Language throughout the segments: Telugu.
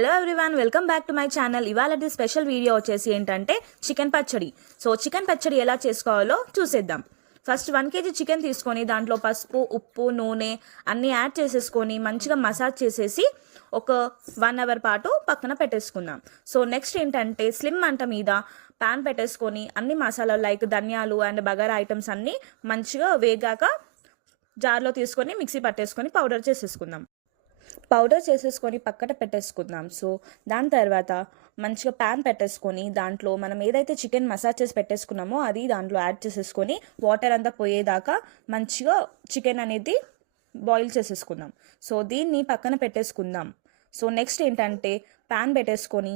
Hello everyone, welcome back to my channel. ఇవాళ స్పెషల్ వీడియో వచ్చేసి ఏంటంటే చికెన్ పచ్చడి. సో చికెన్ పచ్చడి ఎలా చేసుకోవాలో చూసేద్దాం. ఫస్ట్ 1 kg చికెన్ తీసుకొని దాంట్లో పసుపు, ఉప్పు, నూనె అన్నీ యాడ్ చేసేసుకొని మంచిగా మసాజ్ చేసేసి ఒక 1 hour పాటు పక్కన పెట్టేసుకుందాం. సో నెక్స్ట్ ఏంటంటే స్లిమ్ మంట మీద ప్యాన్ పెట్టేసుకొని అన్ని మసాలాలు లైక్ ధనియాలు అండ్ బగారా ఐటమ్స్ అన్నీ మంచిగా వేగాక జార్లో తీసుకొని మిక్సీ పట్టేసుకొని పౌడర్ చేసేసుకుందాం. పౌడర్ చేసేసుకొని పక్కన పెట్టేసుకుందాం. సో దాని తర్వాత మంచిగా ప్యాన్ పెట్టేసుకొని దాంట్లో మనం ఏదైతే చికెన్ మసాజ్ చేసి పెట్టేసుకున్నామో అది దాంట్లో యాడ్ చేసేసుకొని వాటర్ అంతా పోయేదాకా మంచిగా చికెన్ అనేది బాయిల్ చేసేసుకుందాం. సో దీన్ని పక్కన పెట్టేసుకుందాం. సో నెక్స్ట్ ఏంటంటే ప్యాన్ పెట్టేసుకొని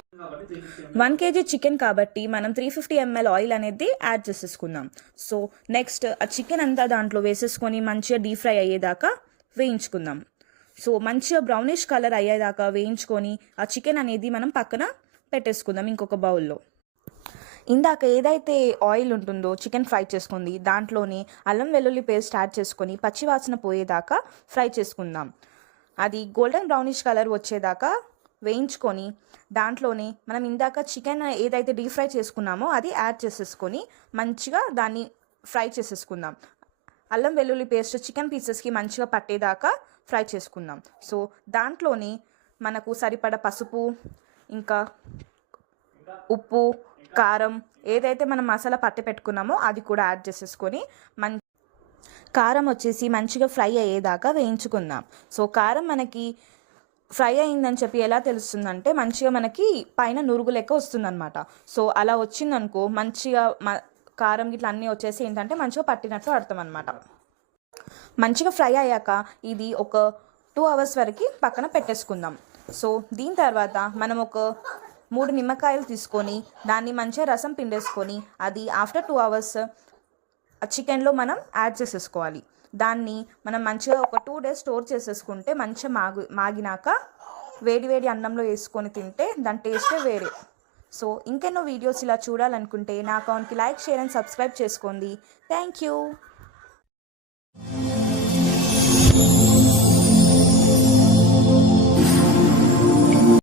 1 kg చికెన్ కాబట్టి మనం 350 ml ఆయిల్ అనేది యాడ్ చేసేసుకుందాం. సో నెక్స్ట్ ఆ చికెన్ అంతా దాంట్లో వేసేసుకొని మంచిగా డీప్ ఫ్రై అయ్యేదాకా వేయించుకుందాం. సో మంచిగా బ్రౌనిష్ కలర్ అయ్యేదాకా వేయించుకొని ఆ చికెన్ అనేది మనం పక్కన పెట్టేసుకుందాం ఇంకొక బౌల్లో. ఇందాక ఏదైతే ఆయిల్ ఉంటుందో చికెన్ ఫ్రై చేసుకుంది దాంట్లోనే అల్లం వెల్లుల్లి పేస్ట్ యాడ్ చేసుకొని పచ్చివాసన పోయేదాకా ఫ్రై చేసుకుందాం. అది గోల్డెన్ బ్రౌనిష్ కలర్ వచ్చేదాకా వేయించుకొని దాంట్లోనే మనం ఇందాక చికెన్ ఏదైతే డీప్ ఫ్రై చేసుకున్నామో అది యాడ్ చేసేసుకొని మంచిగా దాన్ని ఫ్రై చేసేసుకుందాం. అల్లం వెల్లుల్లి పేస్ట్ చికెన్ పీసెస్కి మంచిగా పట్టేదాకా ఫ్రై చేసుకుందాం. సో దాంట్లోని మనకు సరిపడ పసుపు, ఇంకా ఉప్పు, కారం ఏదైతే మనం మసాలా పట్టి పెట్టుకున్నామో అది కూడా యాడ్ చేసేసుకొని కారం వచ్చేసి మంచిగా ఫ్రై అయ్యేదాకా వేయించుకుందాం. సో కారం మనకి ఫ్రై అయిందని చెప్పి ఎలా తెలుస్తుందంటే మంచిగా మనకి పైన నురుగు లెక్క వస్తుందన్నమాట. సో అలా వచ్చిందనుకో మంచిగా కారం గిట్ల అన్నీ వచ్చేసి ఏంటంటే మంచిగా పట్టినట్లు అర్థం అనమాట. మంచిగా ఫ్రై అయ్యాక ఇది ఒక 2 hours వరకు పక్కన పెట్టేసుకుందాం. సో దీని తర్వాత మనం ఒక 3 నిమ్మకాయలు తీసుకొని దాన్ని మంచిగా రసం పిండేసుకొని అది ఆఫ్టర్ 2 hours చికెన్లో మనం యాడ్ చేసేసుకోవాలి. దాన్ని మనం మంచిగా ఒక 2 days స్టోర్ చేసేసుకుంటే మంచిగా మాగినాక వేడి వేడి అన్నంలో వేసుకొని తింటే దాని టేస్టే వేరే. సో ఇంకెన్నో వీడియోస్ ఇలా చూడాలనుకుంటే నా అకౌంట్కి లైక్, షేర్ అండ్ సబ్స్క్రైబ్ చేసుకోండి. Thank you.